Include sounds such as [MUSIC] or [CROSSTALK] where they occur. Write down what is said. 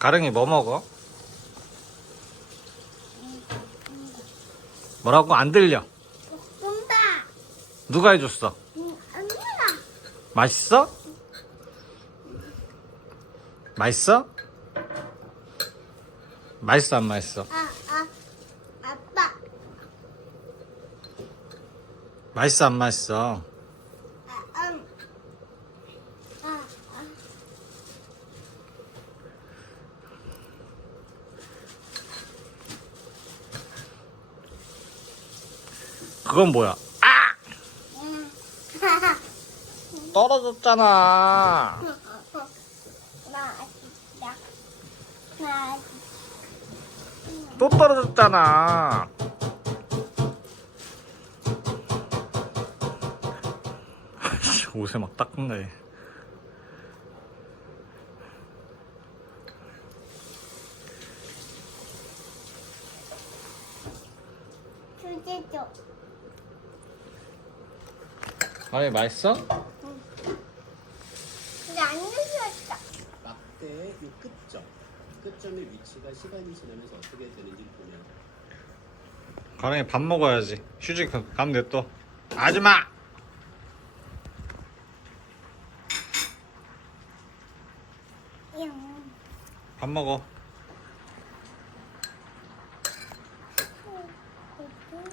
가령이 뭐 먹어? 뭐라고 안 들려? 쏜다. 누가 해줬어? 응, 언니가. 맛있어? 맛있어? 맛있어 안 맛있어? 아, 아, 아빠. 맛있어 안 맛있어? 아, 음. 아, 아. 그건 뭐야? 아! 음. [LAUGHS] 떨어졌잖아. 또 떨어졌잖아. 아이씨, 옷에 막 닦네. 주제죠. 아니 맛있어? 근데 안 늦었어. 막대의 이 끝점, 끝점의 위치가 시간이 지나면서 어떻게 되는지 보면 가랑이 밥 먹어야지. 휴지 가- 가면 또. 아줌마. 밥 먹어. 음,